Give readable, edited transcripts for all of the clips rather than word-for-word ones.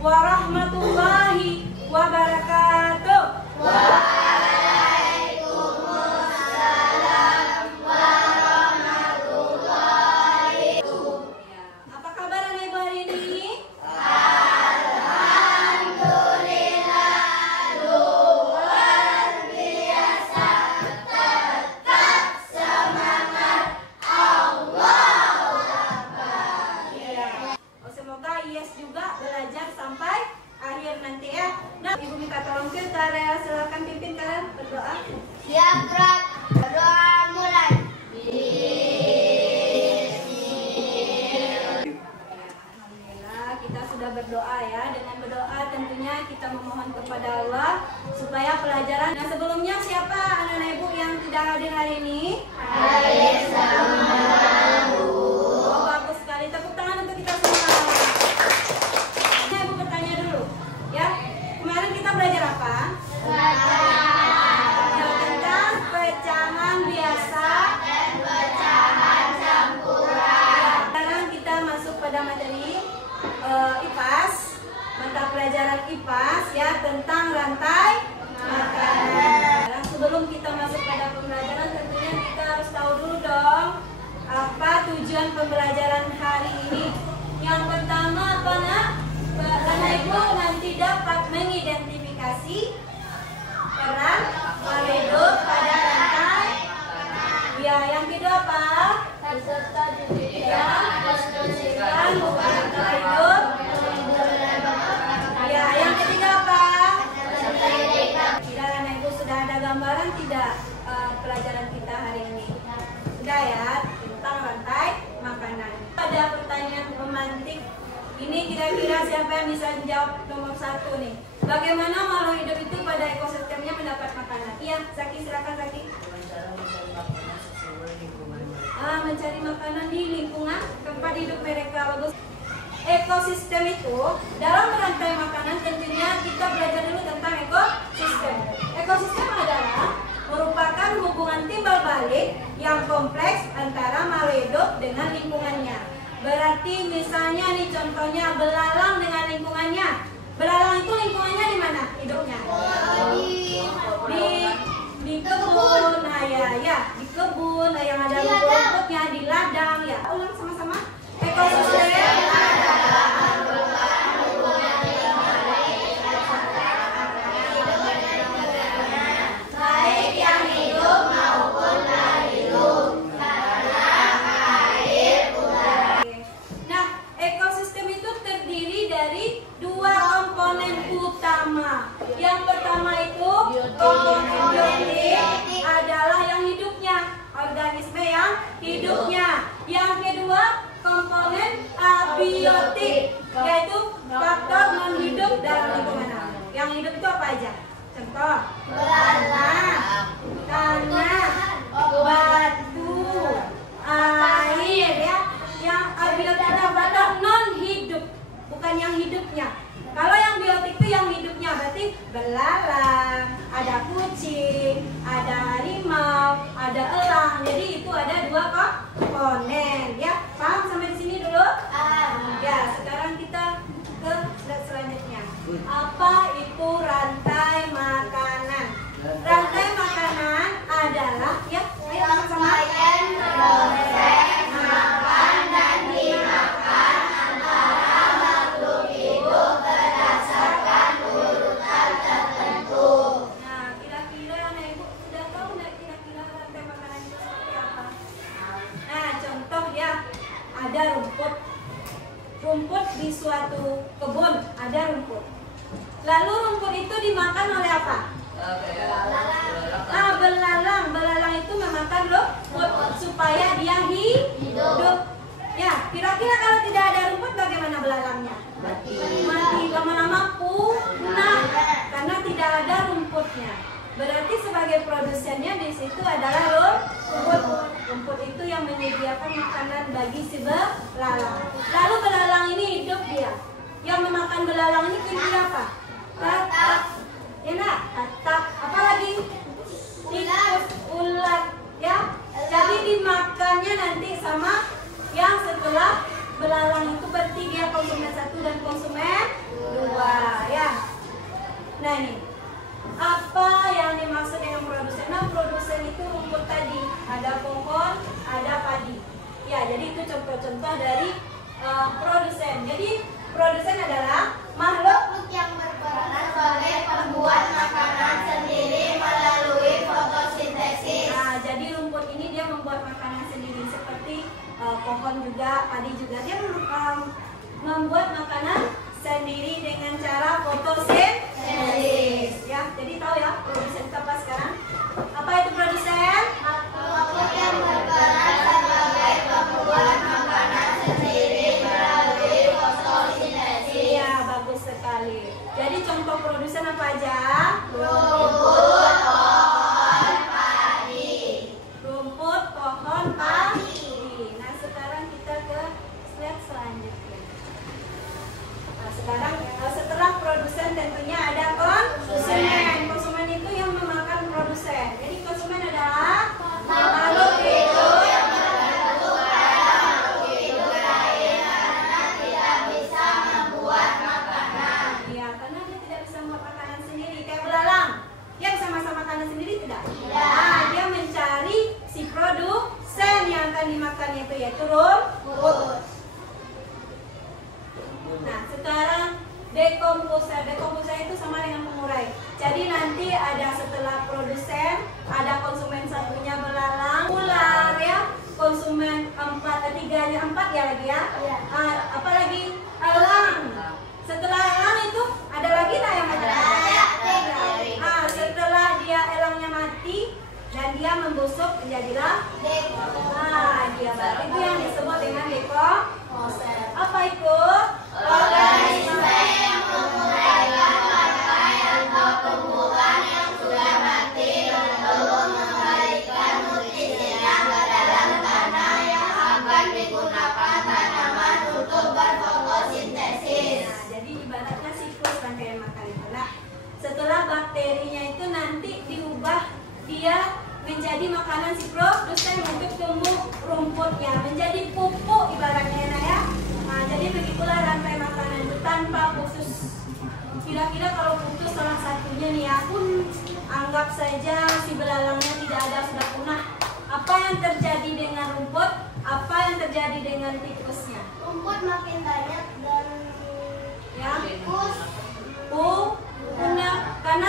warahmatullahi wabarakatuh. Waalaikumsalam warahmatullahi wabarakatuh. Apa kabar anak ibu hari ini? Alhamdulillah, luar biasa. Tetap semangat. Allahu Akbar. Semoga Yes juga belajar sampai akhir nanti ya. Nah, ibu minta tolong ke Karel, silakan pimpin kalian berdoa. Siap, Rat. Berdoa mulai. Alhamdulillah kita sudah berdoa ya. Dengan berdoa tentunya kita memohon kepada Allah supaya pelajaran. Nah sebelumnya siapa anak-anak ibu yang tidak hadir hari ini? Oh bagus sekali, tepuk tangan untuk kita semua. Nah, ibu bertanya dulu ya. Kemarin kita belajar apa? Ya, tentang pecahan biasa Dan pecahan campuran. Sekarang kita masuk pada materi IPAS, mata pelajaran IPAS ya tentang rantai makanan. Nah, sebelum kita masuk pada pembelajaran tentunya kita harus tahu dulu dong apa tujuan pembelajaran hari ini. Yang pertama apa nak? Anak ibu nanti dapat mengidentifikasi peran hidup pada rantai. Ya, yang kedua apa? Peserta didik Ya, menunjukkan peserta hidup. Ya, yang ketiga apa? peserta didik. Tidak, anak ibu sudah ada gambaran tidak pelajaran kita hari ini? Sudah ya, tentang rantai makanan. Ada pertanyaan pemantik. Ini kira-kira siapa yang bisa menjawab nomor 1 nih? Bagaimana makhluk hidup itu pada ekosistemnya mendapat makanan? Iya, Zaki silakan Zaki. Mencari makanan di lingkungan tempat hidup mereka. Bagus. Ekosistem itu dalam rantai makanan tentunya kita belajar dulu tentang ekosistem. Ekosistem adalah merupakan hubungan timbal balik yang kompleks antara makhluk hidup dengan lingkungannya. Berarti misalnya nih contohnya belalang dengan lingkungannya. Belalang itu lingkungannya di mana hidupnya? Di kebun. Nah ya di kebun yang ada rumput-rumputnya, di ladang ya. Ulang sama-sama. Ekosistem Baik yang hidup maupun tak hidup. Air, udara. Nah, ekosistem itu terdiri dari dua komponen utama. Yang pertama itu komponen biotik adalah yang hidupnya, organisme yang hidupnya. Yang kedua komponen abiotik, yaitu faktor non hidup dalam lingkungan. Yang hidup itu apa aja? Contoh, tanah, batu, air ya. Yang abiotik adalah non hidup, bukan yang hidupnya. Kalau yang biotik itu yang hidupnya, berarti belalang, ada kucing, ada harimau, ada elang. Jadi itu ada dua komponen ya. Paham sampai di sini dulu? Ya, sekarang kita ke slide selanjutnya. Apa itu rantai makanan? Rantai makanan adalah ya, ayo sama-sama. Rangkaian proses makan dan dimakan antara makhluk hidup berdasarkan urutan tertentu. Nah, kira-kira anak ibu sudah tahu nggak kira-kira rantai makanan itu seperti apa? Nah, contoh ya, ada rumput. Rumput di suatu kebun ada rumput. Lalu rumput itu dimakan oleh apa? Belalang. Belalang itu memakan rumput supaya dia hidup. Ya, kira-kira kalau tidak ada rumput bagaimana belalangnya? Mati, lama-lama punah karena tidak ada rumputnya. Berarti sebagai produsennya di situ adalah rumput. Rumput itu yang menyediakan makanan bagi si belalang. Lalu belalang ini hidup dia. Yang memakan belalang ini kira-kira apa? Katak. Enak, katak. Apa lagi? Tikus, ulat. Ya. Jadi dimakannya nanti sama yang setelah belalang itu berarti dia konsumen 1 dan konsumen 2. contoh dari produsen. Jadi produsen adalah makhluk yang berperan sebagai pembuat makanan sendiri melalui fotosintesis. Nah, jadi rumput ini dia membuat makanan sendiri seperti pohon juga, padi juga. Dia membuat makanan sendiri dengan cara fotosintesis. Ya, jadi tahu ya produsen itu apa sekarang? Apa itu produsen? Makhluk yang berperan sebagai pembuat makanan sendiri melalui fotosintesis. Iya, bagus sekali. Jadi contoh produsen apa aja? Rumput, pohon, padi. Rumput, pohon, padi. Nah, sekarang kita ke slide selanjutnya. Nah, sekarang setelah produsen tentunya ada konsumen. Konsumen itu yang memakan produsen. Jadi konsumen adalah makhluk hidup yang Terbentuk pada makhluk hidup lain karena tidak bisa membuat makanan. ya, karena dia tidak bisa membuat makanan sendiri. Kayak belalang, dia bisa masak makanan sendiri tidak? Tidak. Nah, dia mencari si produsen yang akan dimakan itu yaitu rumput. Nah, sekarang dekomposer. Dekomposer itu sama dengan pengurai. Jadi nanti ada setelah produsen, ada konsumen satunya belalang, ular ya, konsumen tiganya empat ya lagi ya. Iya. Apa lagi? Elang. Setelah elang itu ada lagi tak yang ada? Bakteri. Setelah dia elangnya mati dan dia membusuk menjadilah dia baru itu yang disebut dengan dekomposer. Apa itu? Organisme yang menguraikan rangkaian atau tumbuhan yang sudah mati lalu mengembalikan nutrisinya ke dalam tanah yang akan digunakan tanaman untuk berfotosintesis. Nah, jadi ibaratnya siklus rangkaian makan itu. Nah, setelah bakterinya itu nanti diubah dia menjadi makanan si produsen untuk tumbuh rumputnya, menjadi pupuk ibaratnya ya. Nah, jadi begitulah rantai makanan itu tanpa putus. Kira-kira kalau putus salah satunya nih ya pun anggap saja si belalangnya tidak ada, sudah punah. Apa yang terjadi dengan rumput? Apa yang terjadi dengan tikusnya? Rumput makin banyak dan Ya, tikus punah karena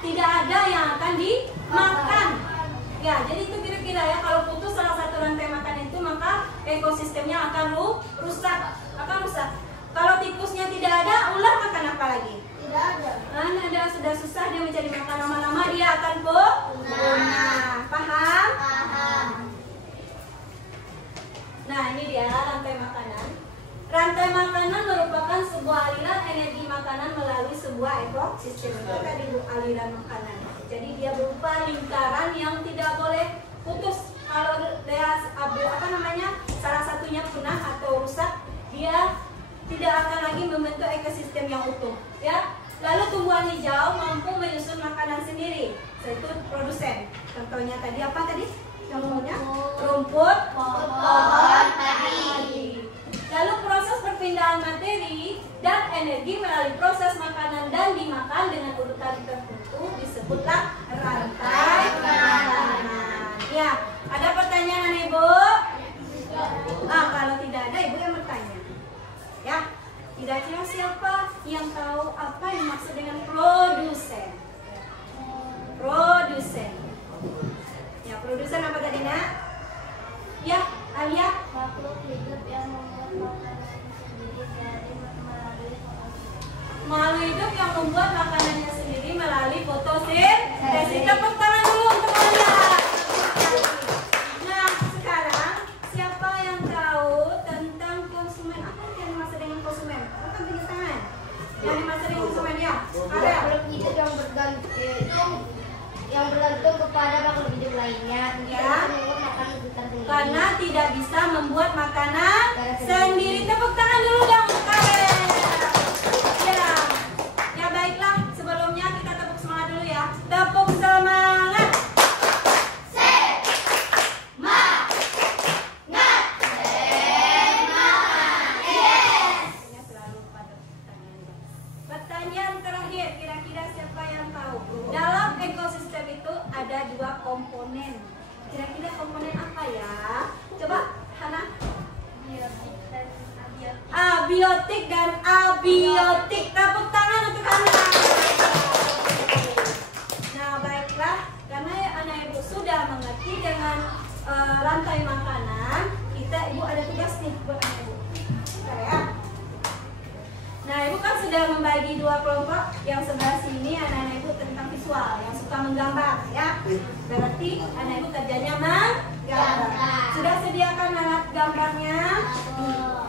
tidak ada yang akan dimakan. Ya, jadi itu kira-kira ya kalau putus salah satu rantai makan itu maka ekosistemnya akan rusak. Kalau tikusnya tidak ada, ular makan apa lagi? tidak ada. Ada sudah susah dia mencari makan, lama-lama dia akan punah. Paham? Paham. Nah, ini dia rantai makanan. Rantai makanan merupakan sebuah aliran energi makanan melalui sebuah ekosistem. Itu tadi aliran makanan. Jadi dia berupa lingkaran yang tidak boleh putus. Kalau dia salah satunya punah atau rusak, dia tidak akan lagi membentuk ekosistem yang utuh. Ya. Lalu tumbuhan hijau mampu menyusun makanan sendiri. Yaitu produsen. Contohnya tadi apa tadi? Contohnya rumput, Pohon, padi. Lalu proses perpindahan materi dan energi melalui proses makanan dan dimakan dengan urutan tertentu disebutlah rantai makanan. Ya, ada pertanyaan Ibu? Kalau tidak ada Ibu yang bertanya. Ya, kira-kira siapa yang tahu apa yang dimaksud dengan produsen? Produsen. Ya, produsen apa tadi nak? Ya, Alia. Makhluk hidup yang membuat makanan sendiri dari melalui fotosintesis. Makhluk hidup yang membuat makanannya sendiri melalui fotosintesis. Tepuk tangan dulu untuk Alia. Nah, sekarang siapa yang tahu tentang konsumen? Apa yang dimaksud dengan konsumen? Apa tunjuk tangan? Yang dimaksud dengan konsumen ya? Ada. Makhluk hidup yang bergantung kepada makhluk hidup lainnya. Ya. Membuat makanan sendiri. Karena tidak bisa membuat makanan sendiri. Tepuk tangan dulu dong. Ya. Ya baiklah, sebelumnya kita tepuk semangat dulu ya. Tepuk semangat. Pertanyaan terakhir, kira-kira siapa yang tahu? Dalam ekosistem itu ada dua komponen. Kira-kira komponen apa ya? Coba, Hana. Abiotik dan abiotik. Tepuk tangan untuk anak. Nah, baiklah, karena anak ibu sudah mengerti dengan rantai makanan, ibu ada tugas nih buat anak ibu. Bentar ya. Nah, ibu kan sudah membagi dua kelompok. Yang sebelah sini anak-anak ibu tentang visual, yang suka menggambar ya. Berarti anak ibu kerjanya menggambar. Sudah sediakan alat gambarnya? Tidak.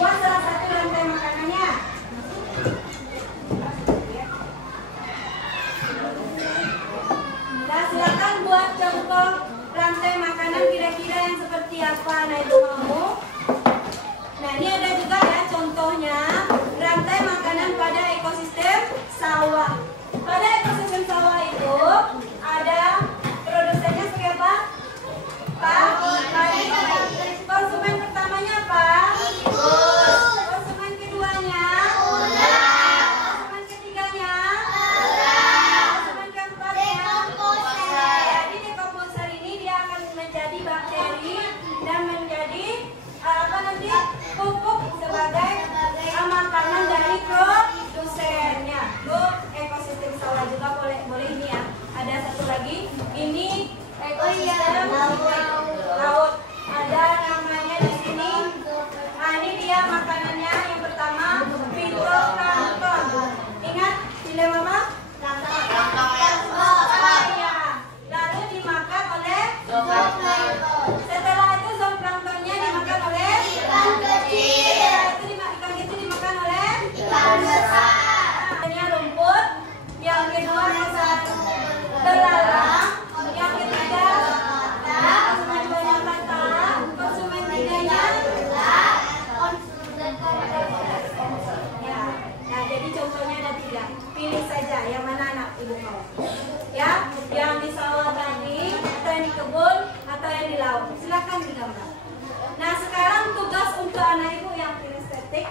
Buat salah satu rantai makanannya. Nah, silakan buat contoh rantai makanan kira-kira yang seperti apa anak ibu mau. Nah, ini ada juga ya contohnya rantai makanan pada ekosistem sawah. Pada ekosistem sawah itu ada produsennya seperti apa? Pak, konsumen pertamanya apa? Konsumen keduanya? Konsumen ketiganya? Konsumen keempatnya? Jadi dekomposer ini dia akan menjadi bakteri dan menjadi apa nanti pupuk sebagai makanan dari produsennya. Ekosistem sawah juga boleh ini ya. Ada satu lagi, ini ekosistem laut. Ada namanya di sini. Nah, ini dia makanannya. Yang pertama, fitoplankton. Ingat dilema apa? Ya. Lalu dimakan oleh zooplankton. Setelah itu zooplanktonnya dimakan oleh ikan kecil. Ikan kecil dimakan oleh ikan besar. Ini rumput. Yang kedua belalang. Yang ketiga konsumen banyak kata. Konsumen tiganya ya. Nah, jadi contohnya ada 3. Pilih saja yang mana anak ibu mau. Ya, yang di sawah tadi, atau yang di kebun, atau yang di laut. Silakan digambar. Nah, sekarang tugas untuk anak ibu yang kinestetik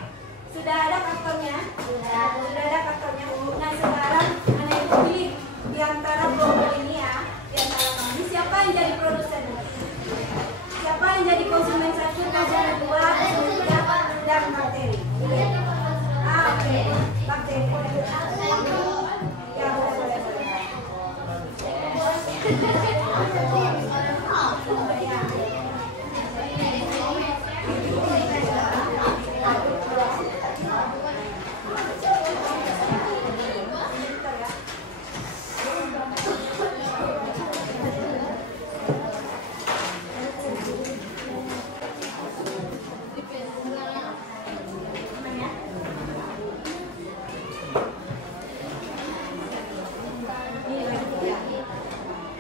sudah ada kartonnya. Sudah ada kartonnya. Nah, sekarang anak ibu pilih di antara kelompok ini ya. Di antara kami siapa yang jadi produsen? Siapa yang jadi konsumen 1, konsumen 2, konsumen 3, dan bakteri? Oke. Bakteri. Ya, boleh.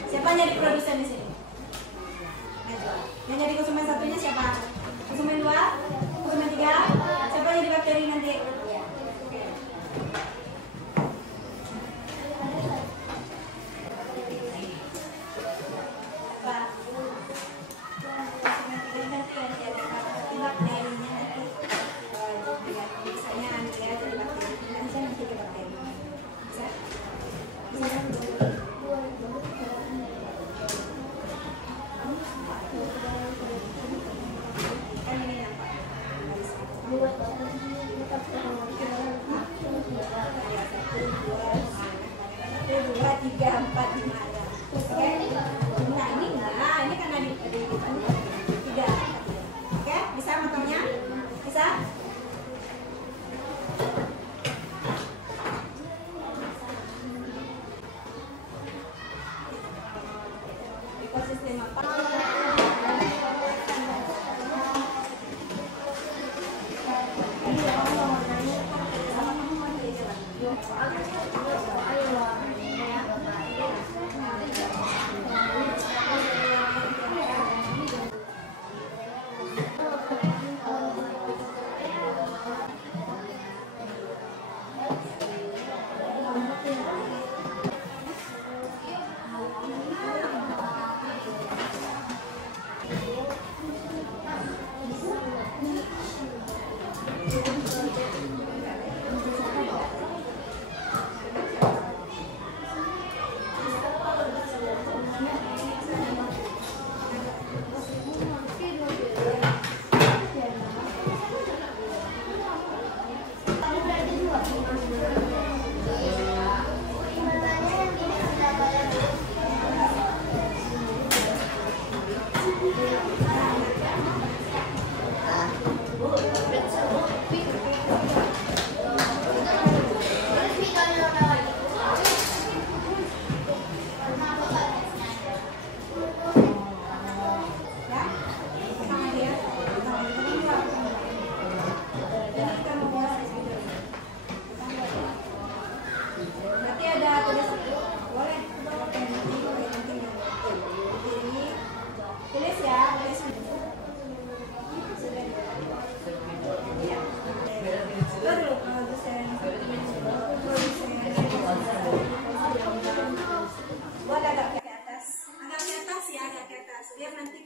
Siapa yang jadi produsen di sini? Yang jadi konsumen 1-nya siapa? Konsumen 2? Konsumen 3? Siapa yang jadi bakteri nanti?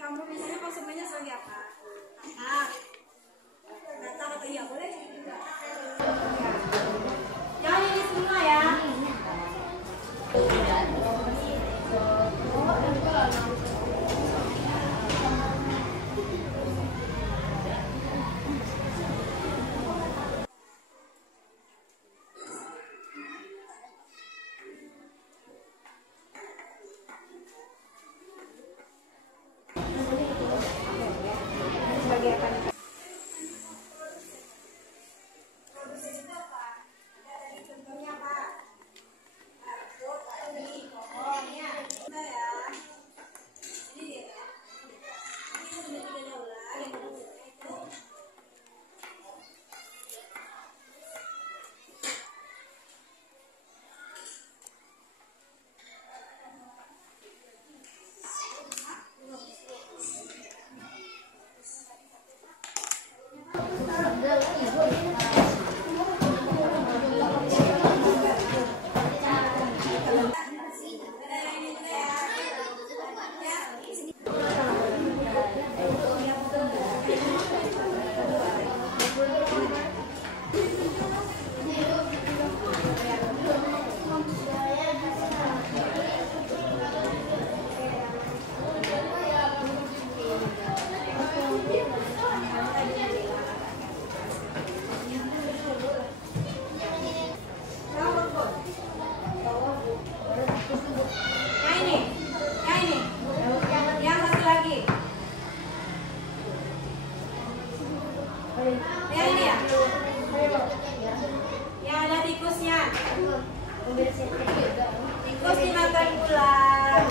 kamu biasanya konsumennya sebagai apa? Anak. Datang atau iya boleh? Jangan ini semua ya. Sebagai apa? Ya ini ya. Ya ada tikusnya. Tikus dimakan ular.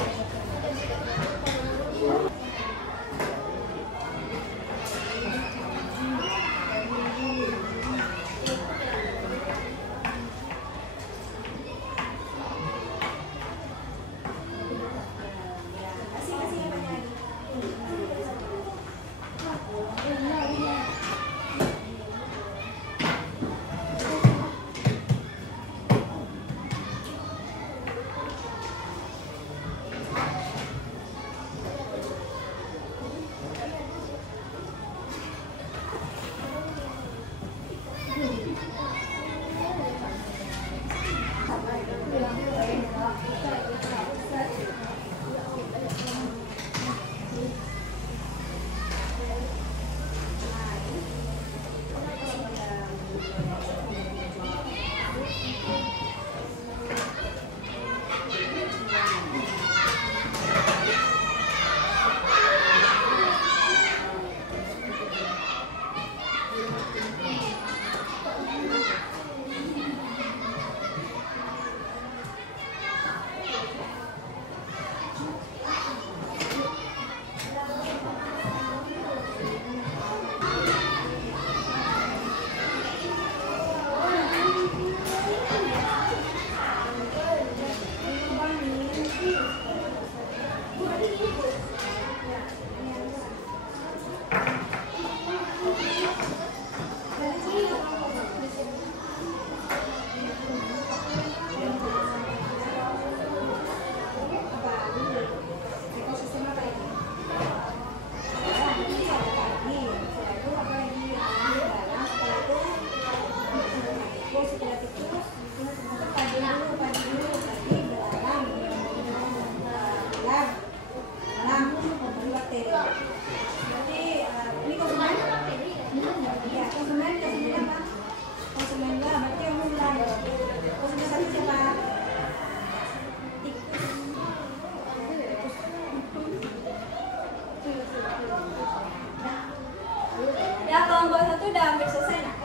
Ya kelompok satu udah hampir selesai nak.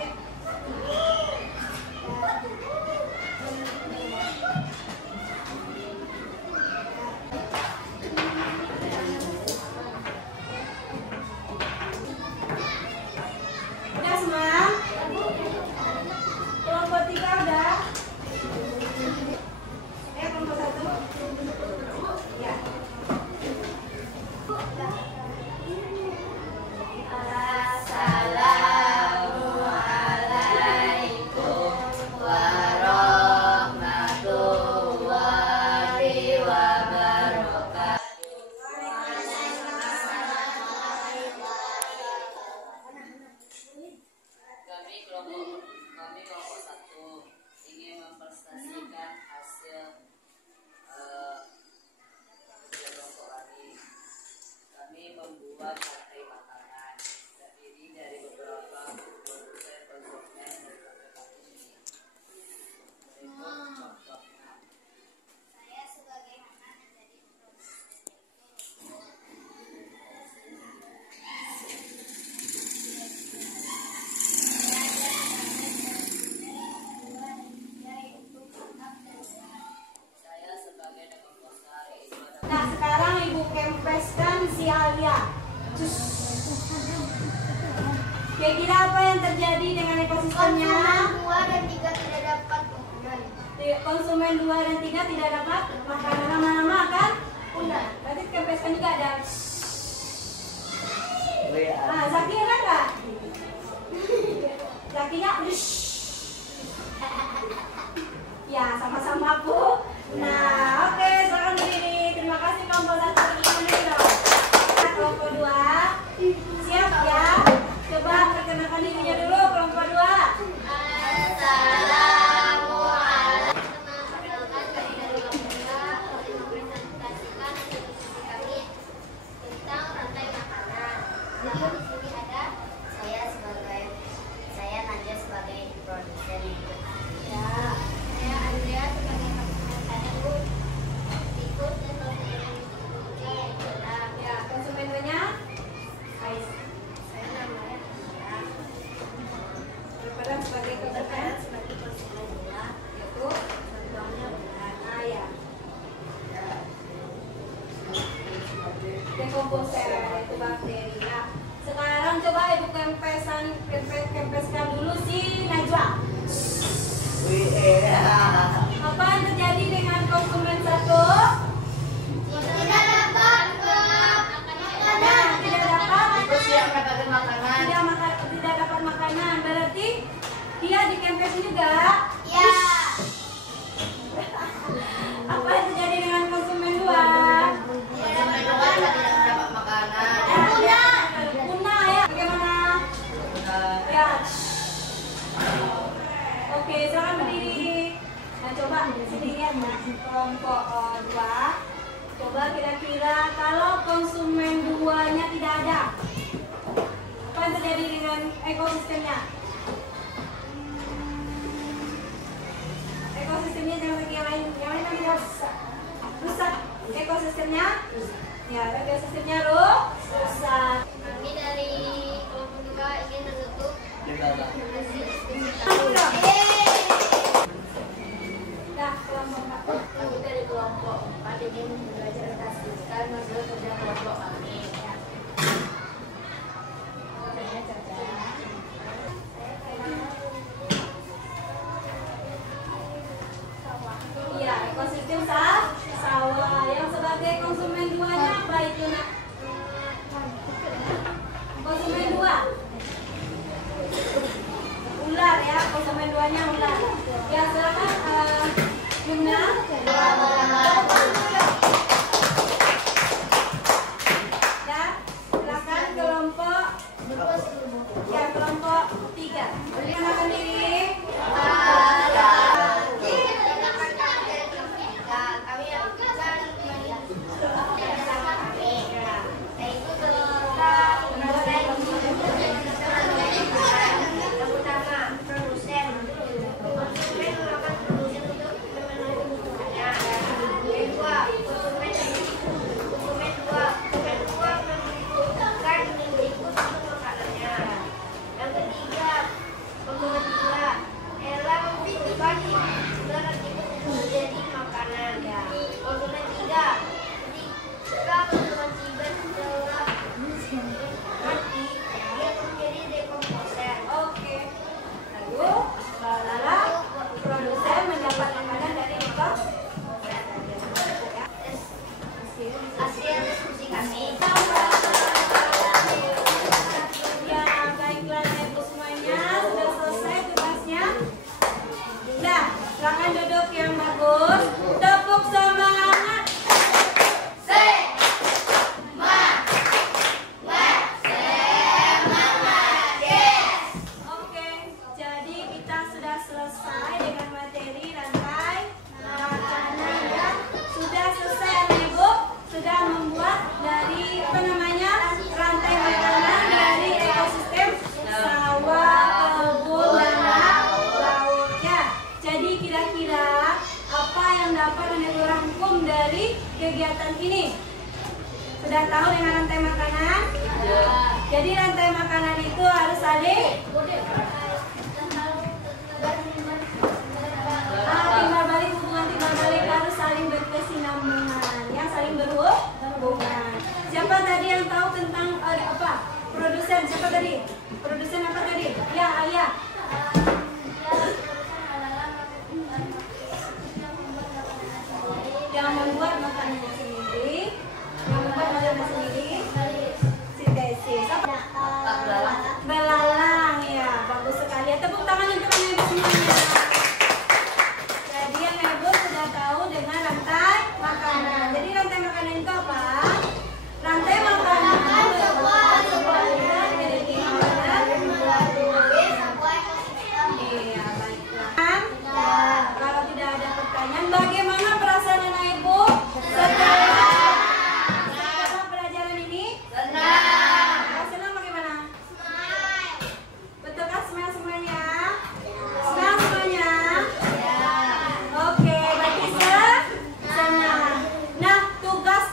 Udah semua? Kelompok tiga udah? Kelompok satu? Ya. kira apa yang terjadi dengan ekosistemnya? Konsumen 2 dan 3 tidak dapat makanan. Lama-lama akan punah. Berarti kempeskan juga ada. Nah, Zaki ada nggak? Zakinya ya, sama-sama Bu. Nah, oke, silakan berdiri. Terima kasih kelompok 1 kelompok 2. Siap ya? Coba perkenalkan dirinya dulu kelompok 2. Dekomposer itu bakteri. Nah, sekarang coba ibu kempeskan dulu si Najwa. Apa yang terjadi dengan konsumen 1? Tidak dapat tidak dapat makanan. Berarti dia dikempesin juga? Ya. Apa yang terjadi dengan konsumen 2? Punah ya, bagaimana? Ya. Oke, silakan berdiri. Nah, coba sini lihat ya, kelompok 2. Coba kira-kira kalau konsumen 2-nya tidak ada, apa yang terjadi dengan ekosistemnya? Ekosistemnya jangan lagi yang lain nanti rusak ekosistemnya. Ya, ekosistemnya rusak. Kami dari kelompok 2 ingin menutup Nah, kelompok 4. kami dari kelompok 4 ingin belajar tasbihkan menurut kerja kelompok kami. Iya, ekosistem sawah. Yang sebagai konsumen 2-nya apa itu, Nak? Konsumen 2. Ular ya, konsumen 2-nya ular. Ya, silakan Yumna. Ya, silakan kelompok. Ya, kelompok 3. Perkenalkan diri. Silakan duduk yang bagus. Tepuk semangat. Oke, jadi kita sudah selesai dengan materi rantai makanan ya. Sudah selesai Ibu, sudah membuat dari rantai makanan dari ekosistem sawah, kebun, dan laut ya. Jadi kira-kira apa yang dapat Anda rangkum dari kegiatan ini? Sudah tahu dengan rantai makanan? Ya. Jadi rantai makanan itu harus saling timbal balik, hubungan timbal balik harus saling berkesinambungan, yang saling berhubungan. Siapa tadi yang tahu tentang produsen? Siapa tadi? Produsen apa tadi? Ya, Ayah. Yang membuat makanannya sendiri, sintesis. Belalang ya, bagus sekali. Tepuk tangan untuk Ibu semuanya. Jadi yang Ibu sudah tahu dengan rantai makanan. Jadi rantai makanan itu apa? Rantai makanan iya, baiklah. Kalau tidak ada pertanyaan, bagaimana perasaan anak Ibu setelah pelajaran ini? Senang bagaimana? Betulkah smile semuanya? Smile semuanya? Oke, berarti senang. Nah, tugas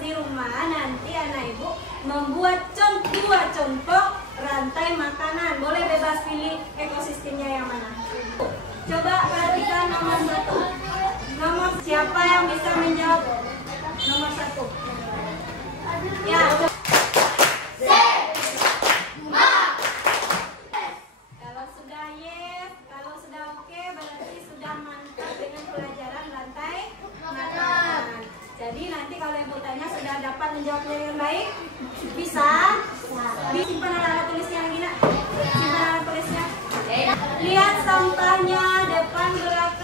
di rumah nanti anak Ibu membuat dua contoh rantai makanan. Boleh bebas pilih ekosistemnya yang mana. Coba perhatikan nomor 1. Nomor siapa yang bisa menjawab? Nomor 1. Ya. Kalau sudah yes, kalau sudah oke, berarti sudah mantap dengan pelajaran rantai makanan. Jadi nanti kalau Ibu tanya sudah dapat menjawabnya dengan baik, bisa. Simpan alat tulisnya lagi nak. Simpan alat tulisnya. Lihat sampahnya depan gerak